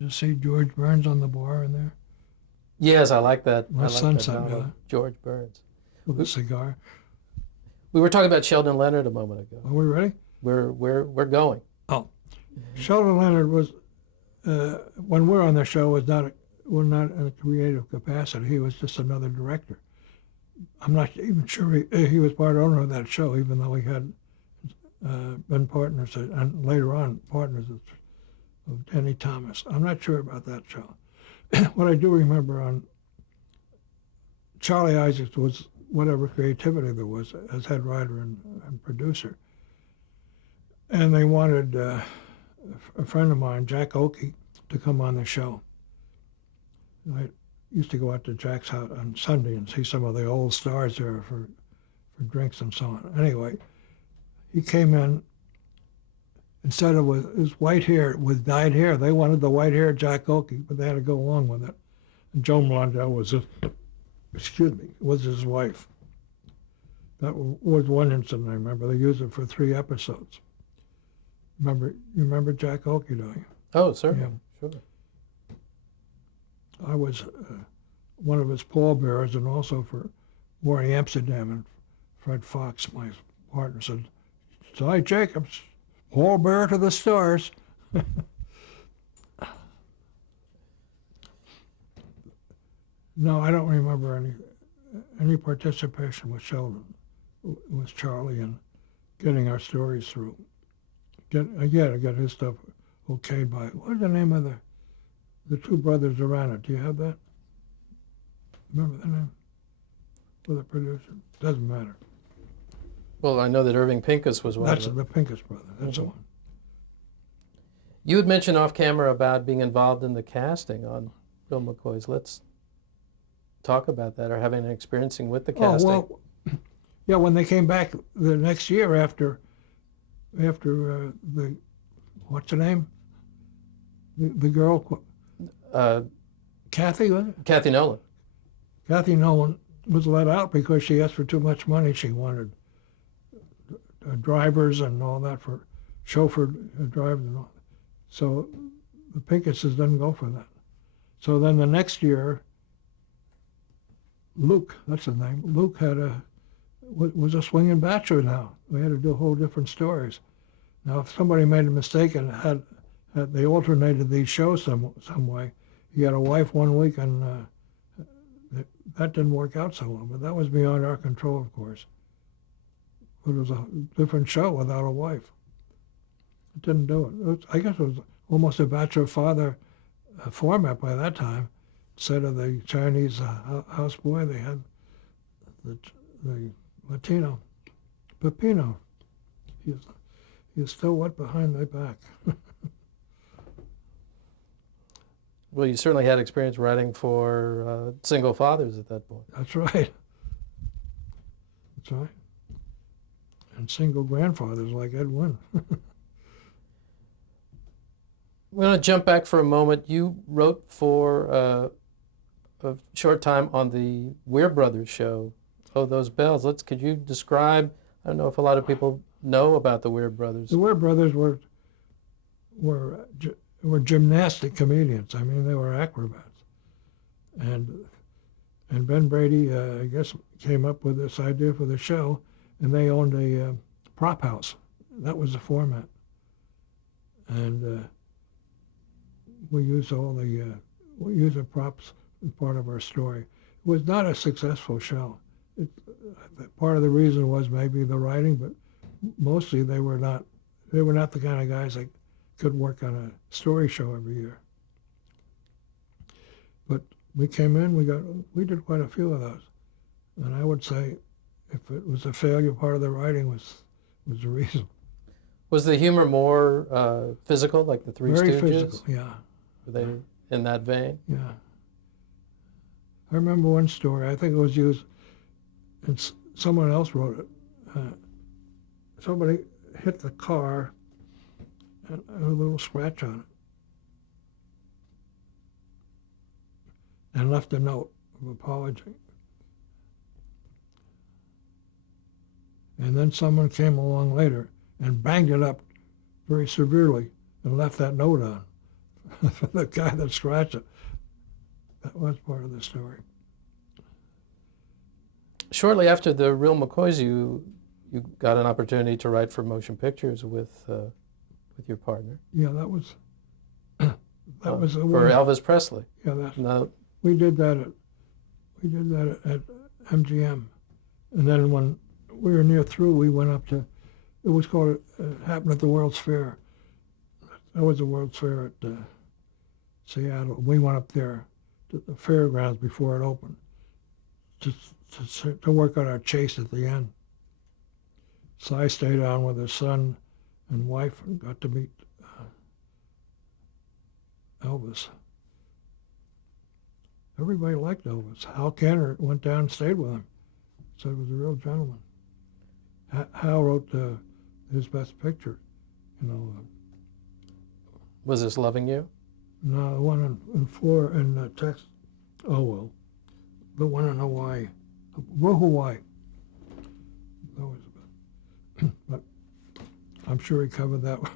You see George Burns on the bar in there Yes, I like that. I My like son that sent me novel, that. George Burns. with a We, cigar. we were talking about Sheldon Leonard a moment ago. Are we ready? We're going. Oh, Sheldon Leonard was when we're on the show we're not in a creative capacity. He was just another director. I'm not even sure he was part owner of that show, even though he had been partners and later on partners of Denny Thomas. I'm not sure about that show. What I do remember on Charlie Isaacs was whatever creativity there was as head writer and producer. And they wanted a friend of mine, Jack Oakey, to come on the show. I used to go out to Jack's house on Sunday and see some of the old stars there for drinks and so on. Anyway, he came in instead of with his white hair, with dyed hair. They wanted the white hair Jack Oakey, but they had to go along with it. And Joan Blondell was his wife. That was one incident I remember. They used it for 3 episodes. You remember Jack Oakey, don't you? Oh, certainly. Sure. I was one of his pallbearers, and also for Warren Amsterdam, and Fred Fox, my partner, said, "Cy Jacobs, pallbearer to the stars." No, I don't remember any participation with Sheldon, with Charlie, in getting our stories through. To get his stuff okayed by, what's the name of the 2 brothers who ran it? Do you have that? Remember the name? For the producer? Doesn't matter. Well, I know that Irving Pincus was one That's of them. the Pincus brother. That's the one. You had mentioned off camera about being involved in the casting on Bill McCoy's. Let's talk about that, or having an experiencing with the casting. Oh, well, yeah, when they came back the next year after the, what's her name? The girl, Kathy, was it? Kathy Nolan. Kathy Nolan was let out because she asked for too much money. She wanted drivers and all that for chauffeur drivers and all. So the Pincuses didn't go for that. So then the next year, Luke, that's his name, Luke was a swinging bachelor now. We had to do whole different stories. Now, if somebody made a mistake and had they alternated these shows some way, he had a wife one week and that didn't work out so well. But that was beyond our control, of course. It was a different show without a wife. It didn't do it. I guess it was almost a bachelor father format by that time. Instead of the Chinese houseboy, they had the Latino, Pepino. He's still wet behind my back. Well, you certainly had experience writing for single fathers at that point. That's right. That's right. And single grandfathers like Ed Wynn. We're going to jump back for a moment. You wrote for a short time on the Weir Brothers show, Oh, Those Bells. Could you describe, I don't know if a lot of people know about the Weir Brothers. The Weir Brothers were gymnastic comedians. I mean, they were acrobats. And Ben Brady, I guess, came up with this idea for the show, and they owned a prop house. That was the format. And we used the props as part of our story. It was not a successful show. Part of the reason was maybe the writing, but mostly they were not the kind of guys that could work on a story show every year. But we came in, we did quite a few of those. And I would say if it was a failure, part of the writing was the reason. Was the humor more physical, like the Three Very Stooges? physical, yeah. Were they in that vein? Yeah. I remember one story, I think it was used, and someone else wrote it. Somebody hit the car and a little scratch on it and left a note of apology. And then someone came along later and banged it up very severely and left that note on. the guy that scratched it. That was part of the story. Shortly after the Real McCoys, you got an opportunity to write for motion pictures with your partner. Yeah, that was that was the for one. Elvis Presley. Yeah, that's No, we did that at MGM, and then when we were near through, we went up to. It was called. Happened at the World's Fair. That was the World's Fair at Seattle. We went up there to the fairgrounds before it opened to work on our chase at the end. So I stayed on with his son and wife and got to meet Elvis. Everybody liked Elvis. Hal Kenner went down and stayed with him. Said he was a real gentleman. Hal wrote his best picture, was this Loving You? No, the one in Florida, in Texas. Oh, well. The one in Hawaii. Hawaii. That was but I'm sure he covered that one.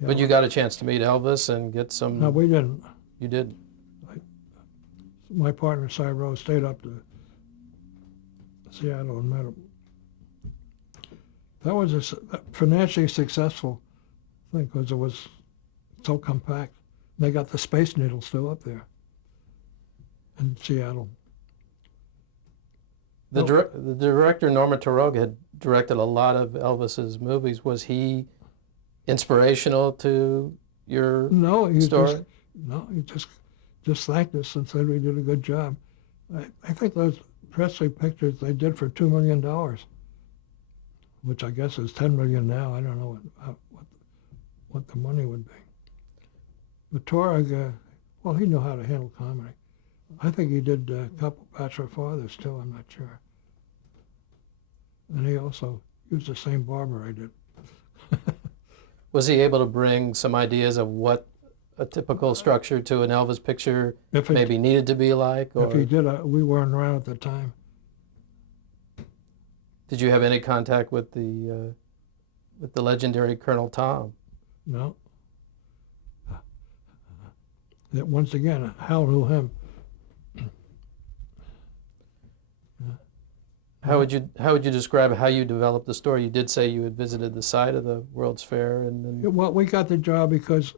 Yeah, But you got a chance to meet Elvis and get some. No, we didn't. You did. My partner, Cy Rose, stayed up to Seattle and met him. That was a financially successful thing because it was so compact. They got the Space Needle still up there in Seattle. The director, Norman Taurog, had directed a lot of Elvis's movies. Was he inspirational to your story? He just thanked us and said we did a good job. I think those Presley pictures they did for $2 million, which I guess is $10 million now. I don't know what the money would be. But Taurog, well, he knew how to handle comedy. I think he did a couple Bachelor Fathers too. I'm not sure. And he also used the same barber I did. Was he able to bring some ideas of what a typical structure to an Elvis picture maybe needed to be like? Or if he did, we weren't around at the time. Did you have any contact with the legendary Colonel Tom? No. Once again, Hal knew him. How would you describe how you developed the story? You did say you had visited the site of the World's Fair, and then... Well, we got the job because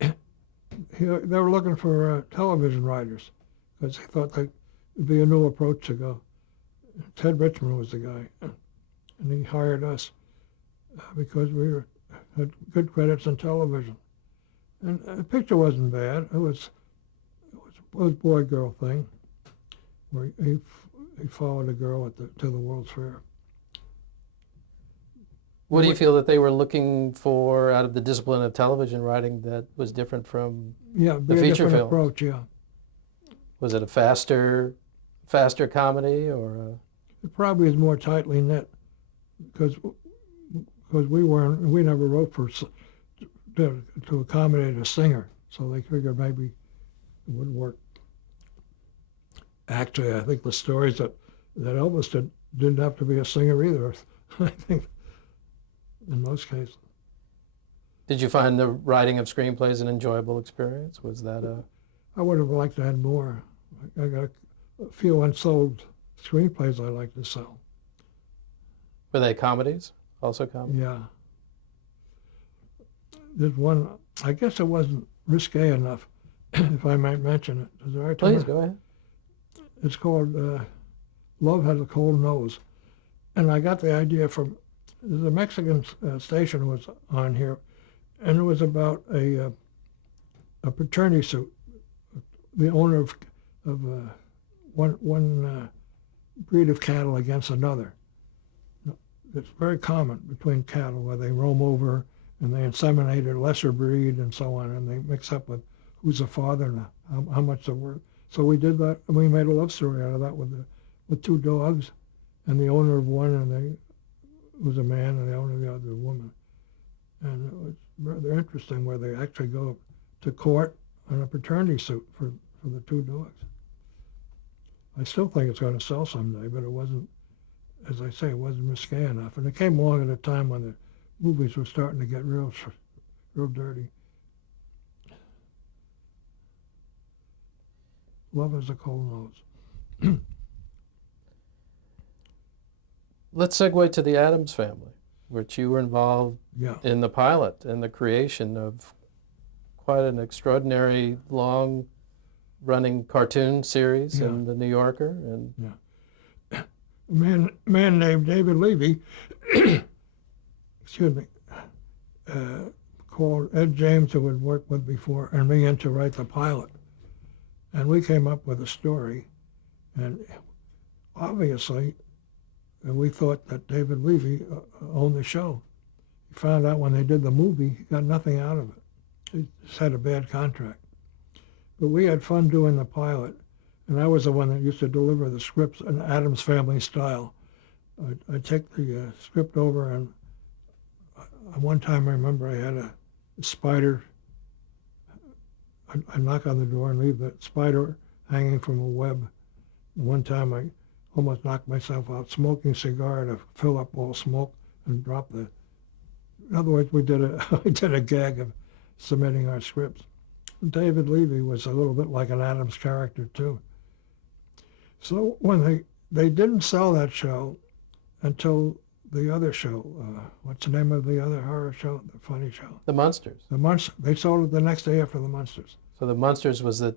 they were looking for television writers because they thought that would be a new approach to go. Ted Richmond was the guy, and he hired us because we had good credits on television. And the picture wasn't bad. It was a boy-girl thing where he followed a girl to the World's Fair. What do you feel that they were looking for out of the discipline of television writing that was different from the feature film approach? Yeah. Was it a faster comedy, or? It probably is more tightly knit because we never wrote to accommodate a singer, so they figured maybe it wouldn't work. Actually, I think the stories that Elvis didn't have to be a singer either. I think in most cases. Did you find the writing of screenplays an enjoyable experience? Was that I would have liked to have more. I got a few unsold screenplays I like to sell. Were they comedies? Also comedies? Yeah. There's one, I guess it wasn't risque enough, if I might mention it. Is it all right? Please, go ahead. It's called Love Has a Cold Nose. And I got the idea from, the Mexican station was on here, and it was about a paternity suit. The owner of one breed of cattle against another. It's very common between cattle where they roam over and they inseminate a lesser breed and so on, and they mix up with who's the father and how much they're worth. So we did that, and we made a love story out of that with two dogs, and the owner of one was a man, and the owner of the other a woman. And it was rather interesting where they actually go to court on a paternity suit for the two dogs. I still think it's going to sell someday, but it wasn't, as I say, it wasn't risque enough. And it came along at a time when the movies were starting to get real dirty. love as a cold nose. Let's segue to the Addams Family, which you were involved Yeah, in the pilot and the creation of quite an extraordinary long-running cartoon series Yeah. in the New Yorker. And a man named David Levy, excuse me, called Ed James, who had worked with before, and me in to write the pilot. And we came up with a story, and obviously we thought that David Levy owned the show. He found out when they did the movie, he got nothing out of it. He just had a bad contract. But we had fun doing the pilot, and I was the one that used to deliver the scripts in Addams Family style. I'd take the script over, and one time I remember I had a spider. I'd knock on the door and leave the spider hanging from a web. One time I almost knocked myself out smoking a cigar to fill up all smoke and drop the. In other words, we did a gag of submitting our scripts. David Levy was a little bit like an Addams character too. So when they didn't sell that show until the other show, what's the name of the other horror show, the funny show? the Munsters. The Munsters. They sold it the next day after the Munsters. So the Munsters was the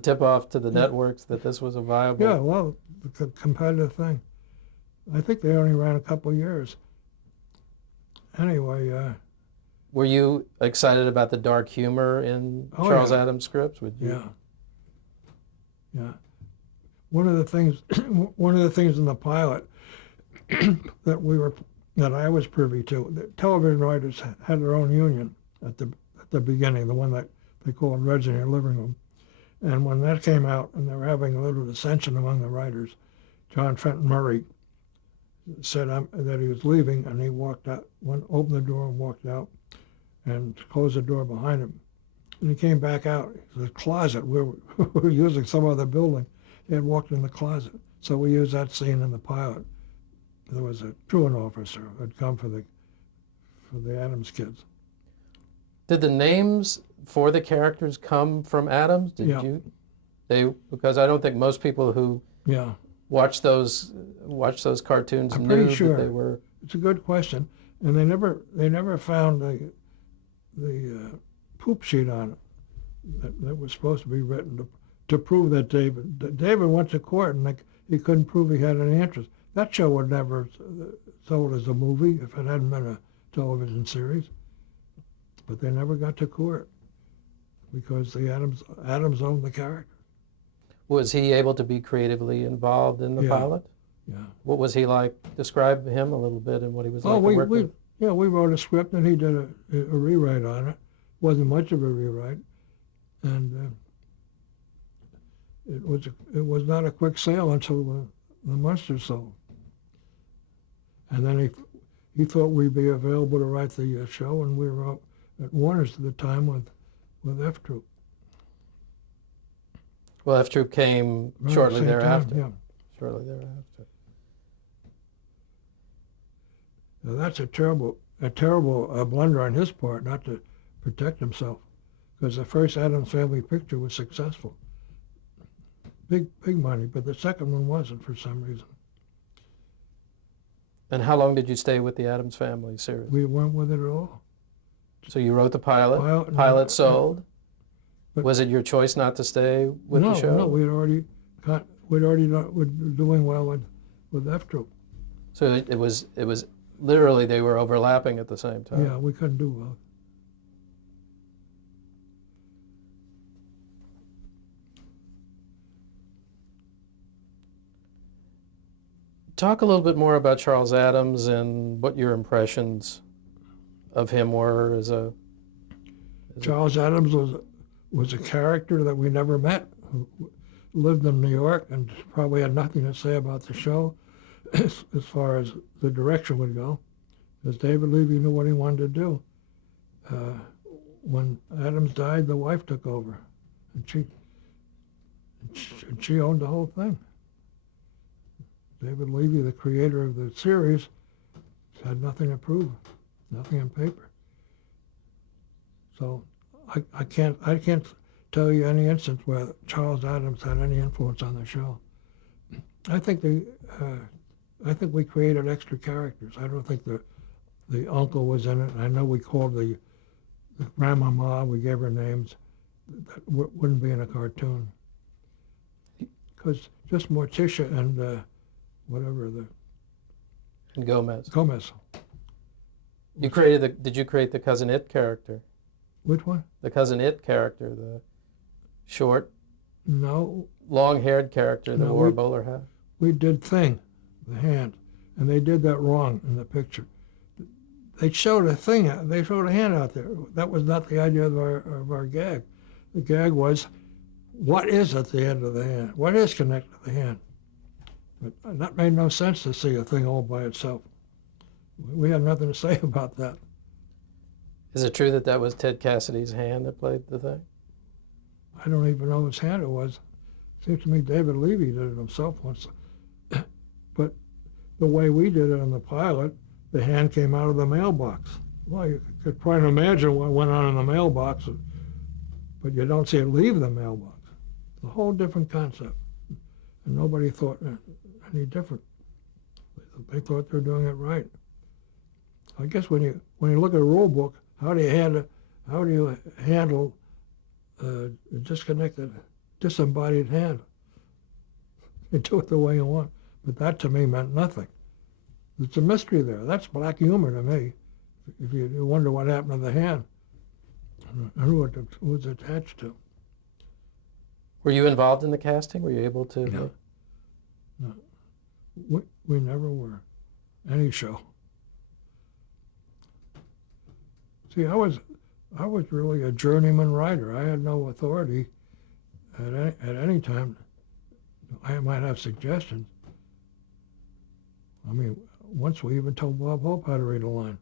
tip-off to the networks that this was a viable. Yeah, well, the competitive thing. I think they only ran a couple years. Anyway. Were you excited about the dark humor in Charles Addams scripts? Would you? Yeah. One of the things in the pilot that I was privy to, the television writers had their own union at the beginning, the one that they called Reds in Your Living Room. And when that came out and they were having a little dissension among the writers, John Fenton Murray said that he was leaving, and he walked out, opened the door and walked out and closed the door behind him. And he came back out. The closet, we were using some other building. He had walked in the closet. So we used that scene in the pilot. There was a truant officer who had come for the Addams kids. Did the names for the characters come from Addams? Because I don't think most people who watch those cartoons I'm knew pretty sure. that they were. It's a good question, and they never found the poop sheet on it that was supposed to be written to prove that David went to court and he couldn't prove he had any interest. That show would never sold as a movie if it hadn't been a television series. But they never got to court because the Addams owned the character. Was he able to be creatively involved in the pilot? Yeah. What was he like? Describe him a little bit and what he was like to work with. We wrote a script and he did a rewrite on it. Wasn't much of a rewrite, and it was not a quick sale until the Munsters sold. And then he thought we'd be available to write the show, and we were up at Warner's at the time with F Troop. Well, F Troop came shortly thereafter. Yeah. Shortly thereafter. Now that's a terrible blunder on his part not to protect himself, because the first Addams Family picture was successful. Big money, but the second one wasn't for some reason. And how long did you stay with the Addams Family series? We weren't with it at all. So you wrote the pilot. Pilot sold. But was it your choice not to stay with the show? No, we'd already were doing well with F Troop. So it was literally they were overlapping at the same time. Yeah, we couldn't do well. Talk a little bit more about Charles Addams and what your impressions of him were as a. Charles Addams was a character that we never met, who lived in New York and probably had nothing to say about the show as far as the direction would go, because David Levy knew what he wanted to do. When Addams died, the wife took over, and she owned the whole thing. David Levy, the creator of the series, had nothing to prove, nothing on paper. So I can't tell you any instance where Charles Adams had any influence on the show. I think we created extra characters. I don't think the uncle was in it. I know we called the grandmama, we gave her names. That wouldn't be in a cartoon. Because just Morticia and whatever the And Gomez. Gomez. Did you create the Cousin It character? Which one? The Cousin It character, the short, No, long-haired character that No, wore a we- bowler hat. we did Thing, the hand, and they did that wrong in the picture. They showed a thing. They showed a hand out there. That was not the idea of our gag. The gag was, what is at the end of the hand? What is connected to the hand? But that made no sense to see a thing all by itself. We had nothing to say about that. Is it true that that was Ted Cassidy's hand that played the thing? I don't even know whose hand it was. Seems to me David Levy did it himself once. But the way we did it on the pilot, the hand came out of the mailbox. Well, you could try to imagine what went on in the mailbox, but you don't see it leave the mailbox. It's a whole different concept. And nobody thought any different. They thought they were doing it right. I guess when you look at a rule book, how do you handle a disconnected, disembodied hand? You do it the way you want. But that to me meant nothing. There's a mystery there. That's black humor to me. If you wonder what happened to the hand, and who it was attached to. Were you involved in the casting? Were you able to? No. We never were. Any show. See, I was really a journeyman writer. I had no authority at any time. I might have suggestions. I mean, once we even told Bob Hope how to read a line.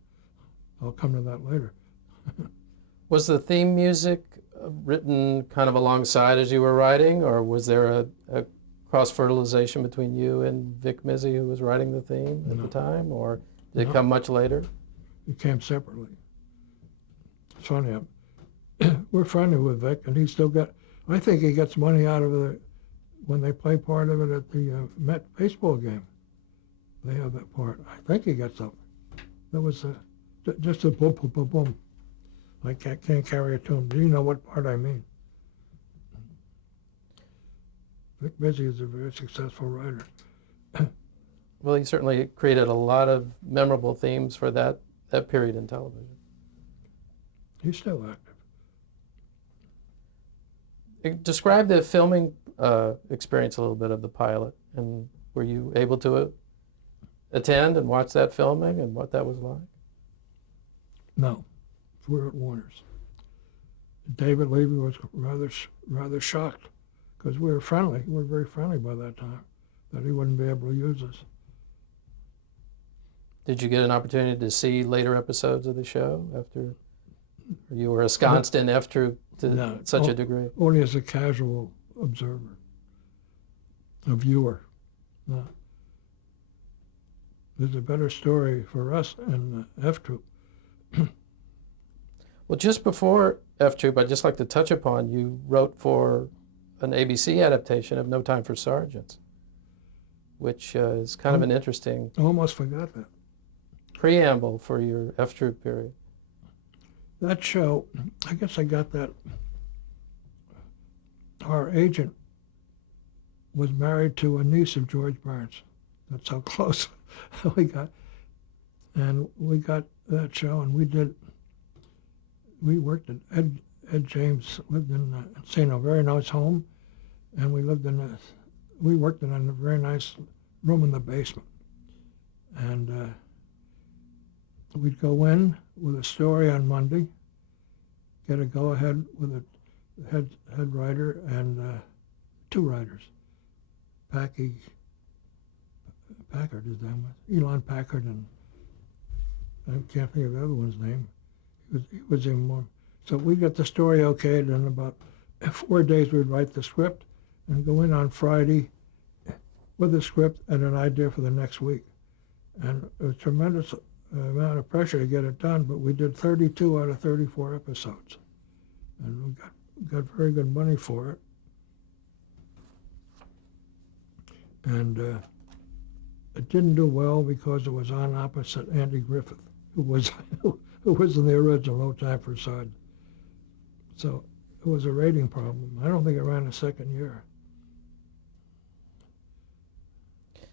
I'll come to that later. Was the theme music written kind of alongside as you were writing, or was there a cross-fertilization between you and Vic Mizzy, who was writing the theme at the time, or did it come much later? It came separately. It's funny, we're friendly with Vic, and he still I think he gets money out of when they play part of it at the Met baseball game. They have that part. I think he gets up. That was just a boom, boom, boom, boom. I can't carry a tune. Do you know what part I mean? Vic Mizzy is a very successful writer. Well, he certainly created a lot of memorable themes for that period in television. He's still active. Describe the filming experience a little bit of the pilot, and were you able to attend and watch that filming and what that was like? No, we were at Warner's. David Levy was rather shocked because we were friendly. We were very friendly by that time, that he wouldn't be able to use us. Did you get an opportunity to see later episodes of the show after you were ensconced in F Troop to such a degree? Only as a casual observer, a viewer. No. There's a better story for us in F Troop. Well, just before F Troop, I'd just like to touch upon, you wrote for an ABC adaptation of No Time for Sergeants, which is kind of an interesting I almost forgot that. preamble for your F Troop period. That show, I guess I got that. Our agent was married to a niece of George Burns. That's how close we got. And we got that show, and we worked at Ed James lived in Encino, a very nice home, and we worked in a very nice room in the basement. And we'd go in with a story on Monday, get a go-ahead with a head writer and two writers. Packard, his name was, Elon Packard, and I can't think of the other one's name. He was in more. So we got the story okayed, and in about 4 days we'd write the script and go in on Friday with the script and an idea for the next week. And it was a tremendous amount of pressure to get it done, but we did 32 out of 34 episodes. And got very good money for it. And it didn't do well because it was on opposite Andy Griffith, who was who was in the original No Time for Sardines. So it was a rating problem. I don't think it ran a second year.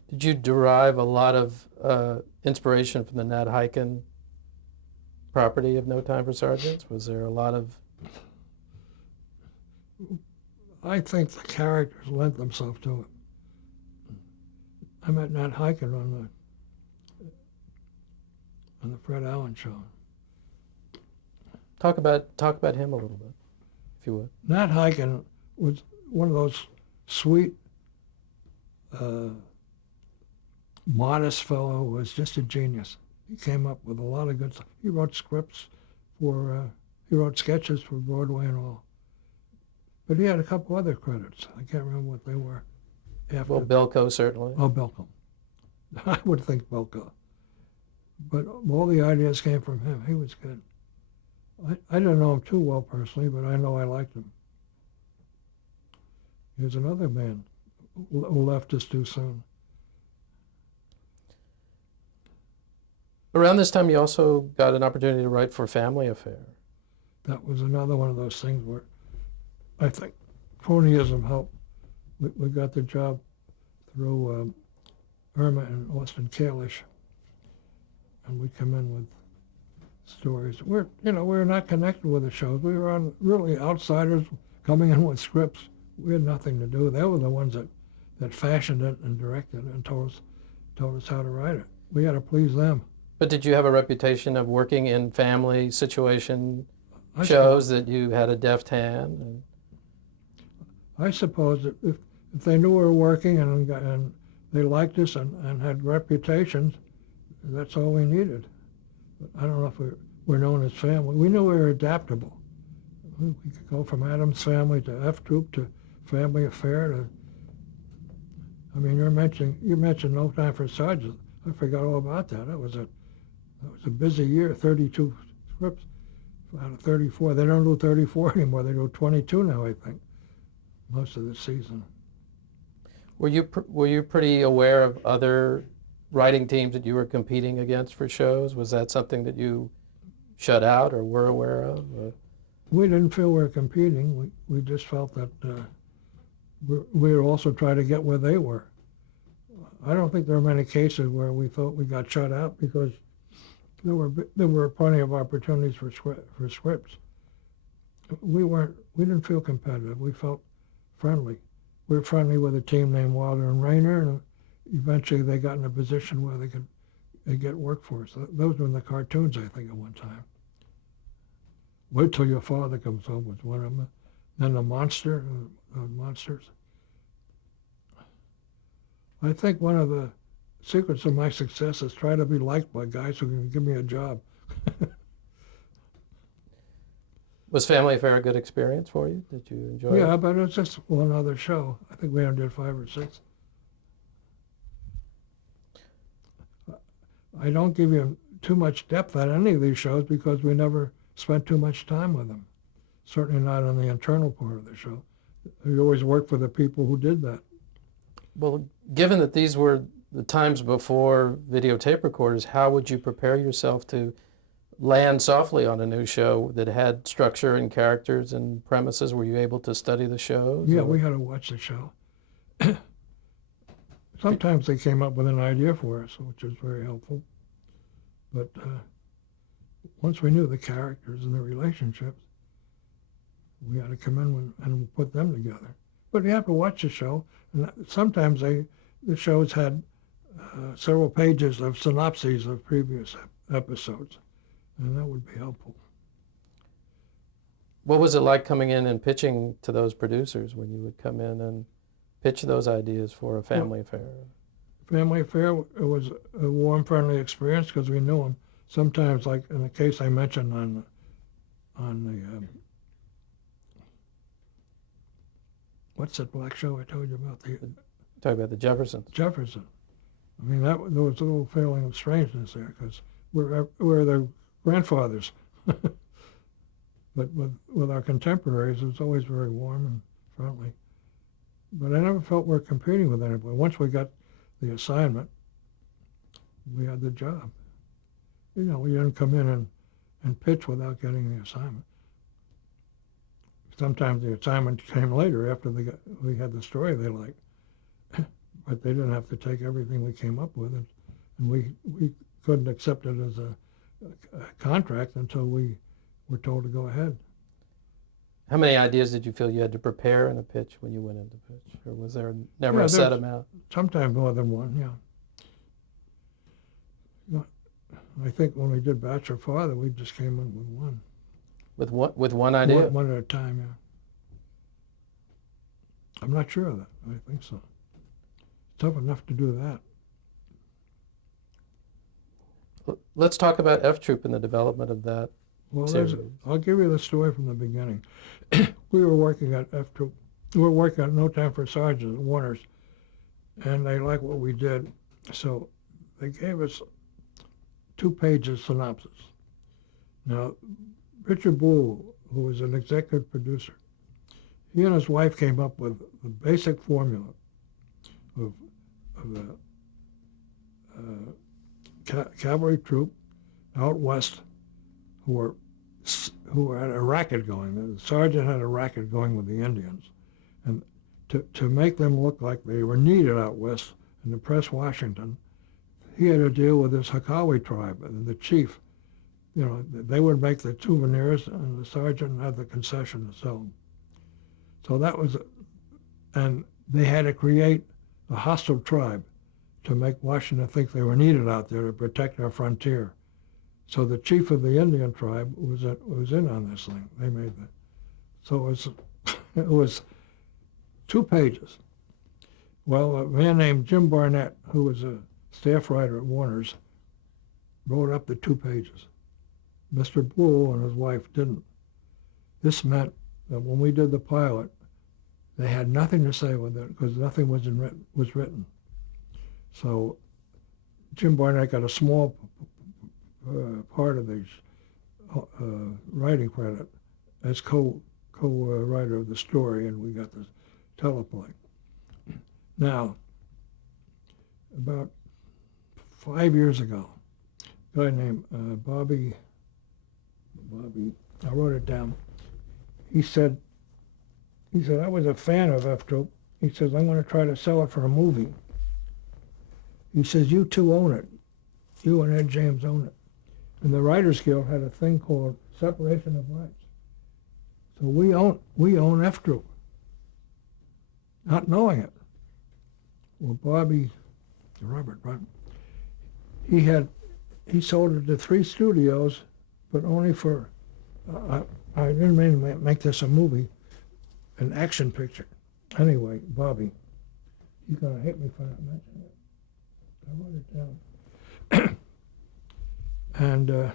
Did you derive a lot of inspiration from the Nat Hiken property of No Time for Sardines? Was there a lot of... I think the characters lent themselves to it. I met Nat Hiken on the Fred Allen show. Talk about him a little bit, if you would. Nat Hiken was one of those sweet, modest fellow who was just a genius. He came up with a lot of good stuff. He wrote scripts he wrote sketches for Broadway and all. But he had a couple other credits. I can't remember what they were. Well, Belko, certainly. Oh, Belko. I would think Belko. But all the ideas came from him. He was good. I didn't know him too well personally, but I know I liked him. Here's another man who left us too soon. Around this time, you also got an opportunity to write for Family Affair. That was another one of those things where I think cronyism helped. We got the job through Irma and Austin Kalish, and we come in with stories. We're not connected with the shows. We were really outsiders coming in with scripts. We had nothing to do. They were the ones that fashioned it and directed it and told us how to write it. We had to please them. But did you have a reputation of working in family situation shows that you had a deft hand? And... I suppose that if they knew we were working and they liked us and had reputations, that's all we needed. But I don't know if we're known as family. We knew we were adaptable. We could go from Addams Family to F Troop to Family Affair to... I mean, you mentioned No Time for Sardines. I forgot all about that. That was a busy year, 32 scripts out of 34. They don't do 34 anymore. They do 22 now, I think, most of the season. Were you pretty aware of other writing teams that you were competing against for shows? Was that something that you shut out or were aware of? Or? We didn't feel we were competing. We just felt that we would also try to get where they were. I don't think there were many cases where we thought we got shut out because there were plenty of opportunities for scripts. We didn't feel competitive. We felt friendly. We were friendly with a team named Wilder and Rayner, and eventually they got in a position where they get work for us. Those were in the cartoons, I think, at one time. Wait till your father comes home was one of them. Then the monsters. I think one of the secrets of my success is try to be liked by guys who can give me a job. Was Family Affair a good experience for you? Did you enjoy it? Yeah, but it's just one other show. I think we only did 5 or 6. I don't give you too much depth on any of these shows because we never spent too much time with them. Certainly not on the internal part of the show. We always worked for the people who did that. Well, given that these were the times before videotape recorders, how would you prepare yourself to land softly on a new show that had structure and characters and premises? Were you able to study the shows? Yeah, we had to watch the show. Sometimes they came up with an idea for us, which was very helpful. But once we knew the characters and the relationships, we had to come in and put them together. But you have to watch the show, and sometimes the shows had several pages of synopses of previous episodes, and that would be helpful. What was it like coming in and pitching to those producers when you would come in and pitch those ideas for a Family Affair? Family Affair, it was a warm, friendly experience because we knew them. Sometimes, like in the case I mentioned on the what's that black show I told you about? Talk about the Jeffersons. Jefferson. I mean, there was a little feeling of strangeness there because we're their grandfathers. But with our contemporaries, it was always very warm and friendly. But I never felt we're competing with anybody. Once we got the assignment, we had the job. You know, we didn't come in and pitch without getting the assignment. Sometimes the assignment came later after we had the story they liked. But they didn't have to take everything we came up with, and we couldn't accept it as a contract until we were told to go ahead. How many ideas did you feel you had to prepare in a pitch when you went into pitch? Or was there never a set amount? Sometimes more than one, yeah. I think when we did Bachelor Father, we just came in with one. With one idea? One at a time, yeah. I'm not sure of that. I think so. It's tough enough to do that. Let's talk about F Troop and the development of that. Well, I'll give you the story from the beginning. We were working at F Troop. We were working at No Time for Sergeants at Warner's, and they liked what we did, so they gave us 2 pages synopsis. Now, Richard Boole, who was an executive producer, he and his wife came up with the basic formula of a cavalry troop out west who had a racket going. The sergeant had a racket going with the Indians, and to make them look like they were needed out west and to press Washington, he had to deal with this Hakawi tribe, and the chief, you know, they would make the souvenirs, and the sergeant had the concession to sell them. So that was, and they had to create a hostile tribe to make Washington think they were needed out there to protect our frontier. So the chief of the Indian tribe was in on this thing. They made that. So it was 2 pages. Well, a man named Jim Barnett, who was a staff writer at Warner's, wrote up the 2 pages. Mr. Boole and his wife didn't. This meant that when we did the pilot, they had nothing to say with it because nothing was written. So Jim Barnett got a small part of the writing credit as co-writer of the story, and we got the teleplay. Now, about 5 years ago, a guy named Bobby, I wrote it down. He said, I was a fan of F Troop. He says, I'm going to try to sell it for a movie. He says, you two own it. You and Ed James own it. And the Writers Guild had a thing called separation of rights. So we own F Troop, not knowing it. Well, Robert, he sold it to 3 studios, but only for, I didn't mean to make this a movie, an action picture. Anyway, Bobby, he's going to hate me for not mentioning it. I wrote it down. And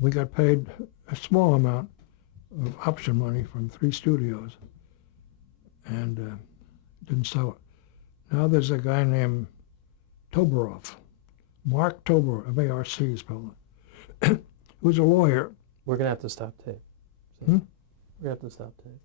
we got paid a small amount of option money from 3 studios, and didn't sell it. Now there's a guy named Toberoff, Mark Toberoff, M-A-R-C spelled it, who's a lawyer. We're going to have to stop tape. So Hmm? We're going to have to stop tape.